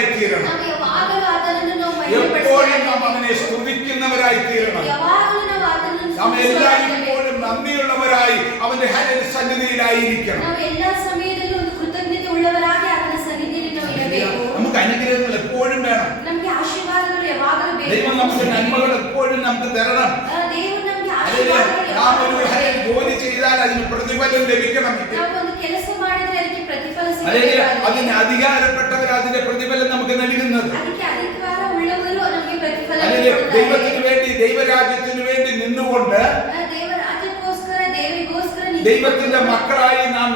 സ്തുതിക്കുന്നവരായി തീരണം. എപ്പോഴും നാം അവനെ സ്തുതിക്കുന്നവരായി തീരണം. നാം എല്ലായ്പ്പോഴും നന്ദിയുള്ളവരായി അവന്റെ സന്നിധിയിലായിരിക്കണം. നമുക്ക് അനുഗ്രഹങ്ങൾ എപ്പോഴും വേണം. ദൈവം നമുക്ക് നന്മകൾ എപ്പോഴും നമുക്ക് തരണം. നാം ഒരു ജോലി ചെയ്താൽ അതിന് പ്രതിഫലം ലഭിക്കണം. അതിന് അധികാരപ്പെട്ടവർ അതിന്റെ പ്രതിഫലം നമുക്ക് നൽകുന്നത്. ദൈവത്തിന് വേണ്ടി ദൈവരാജ്യത്തിന് വേണ്ടി നിന്നുകൊണ്ട് ദൈവത്തിന്റെ മക്കളായി നാം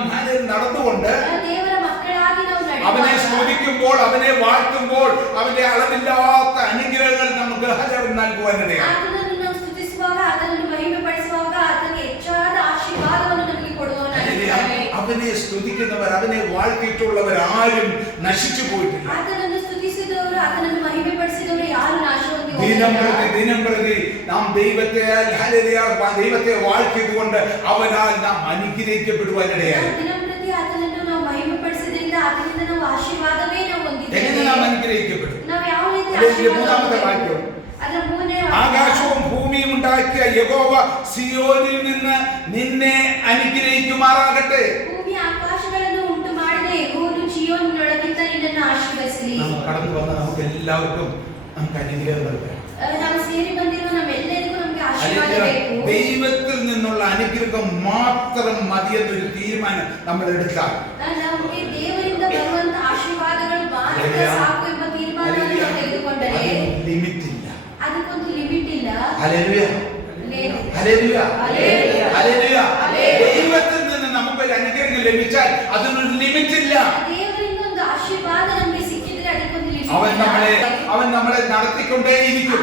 നടന്നുകൊണ്ട് അവനെ സ്തുതിക്കുമ്പോൾ അവനെ വാഴ്ത്തുമ്പോൾ അവന്റെ അളവില്ലാത്ത അനുഗ്രഹങ്ങൾ നമുക്ക് നൽകുവാനിടയാണ്. അവനെ സ്തുതിക്കുന്നവർ അവനെ വാഴ്ത്തിയിട്ടുള്ളവർ ആരും നശിച്ചു പോയിട്ടില്ല. ദിനം പ്രതി നാം ദൈവത്തെ വാഴ്ത്തിയതുകൊണ്ട് അവനാൽ നാം അനുഗ്രഹിക്കപ്പെടുവാനിടയായി. എങ്ങനെ നാം അനുഗ്രഹിക്കപ്പെടും? മൂന്നാമത്തെ വാക്യം, ആകാശവും ഭൂമിയും ഉണ്ടാക്കിയ യഹോവ സിയോനിൽ നിന്ന് നിന്നെ അനുഗ്രഹിക്കുമാറാകട്ടെ. കടന്നു വന്ന നമുക്ക് എല്ലാവർക്കും നമുക്ക് അനുഗ്രഹങ്ങൾ വേണം. ദൈവത്തിൽ നിന്നുള്ള അനുഗ്രഹം മാത്രം മതിയെന്നൊരു തീരുമാനം നമ്മൾ എടുത്താൽ ലിമിറ്റ് ഇല്ല. ദൈവത്തിൽ നിന്ന് നമുക്കൊരു അനുഗ്രഹം ലഭിച്ചാൽ അതിനൊരു ലിമിറ്റ് ഇല്ല. അവൻ നമ്മളെ നടത്തിക്കൊണ്ടേയിരിക്കും.